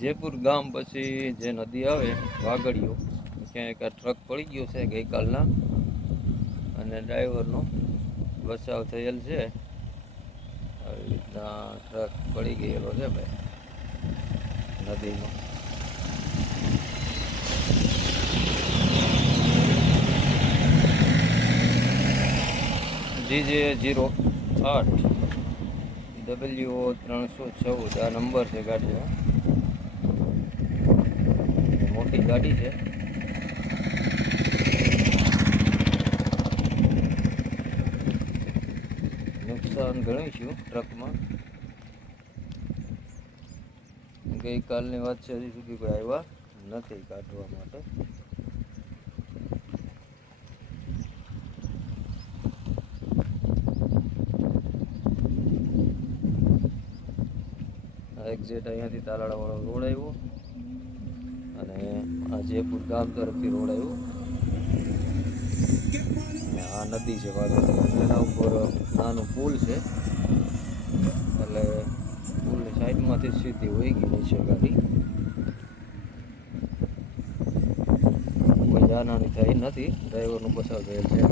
જયપુર ગામ પછી જે નદી આવે, વાગડીઓ ત્યાં એક ટ્રક પડી ગયો છે ગઈકાલના. અને ડ્રાઈવરનો બચાવ થયેલ છે. આવી રીતના ટ્રક પડી ગયેલો છે ભાઈ, નદીનો. જી જે જીરો આઠ. ડબલ્યુ ત્રણસો ચૌદ, આ નંબર છે ગાડીનો. મોટી ગાડી છે. નુકસાન છું ટ્રકમાં. ગઈકાલની વાત છે, હજી સુધી કોઈ આવ્યા નથી કાઢવા માટે. એક્ઝેટ અહીંયાથી તાલાળાવાળો રોડ આવ્યો. અને આ જયપુર ગામ તરફથી રોડ આવ્યો આ નદી છે એના ઉપર નાનું પુલ છે. એટલે પુલની સાઈડમાંથી સીધી વહી ગઈ છે ગાડી. કોઈ જાનહાની થઈ નથી. ડ્રાઈવરનું બસાવ થયેલ છે.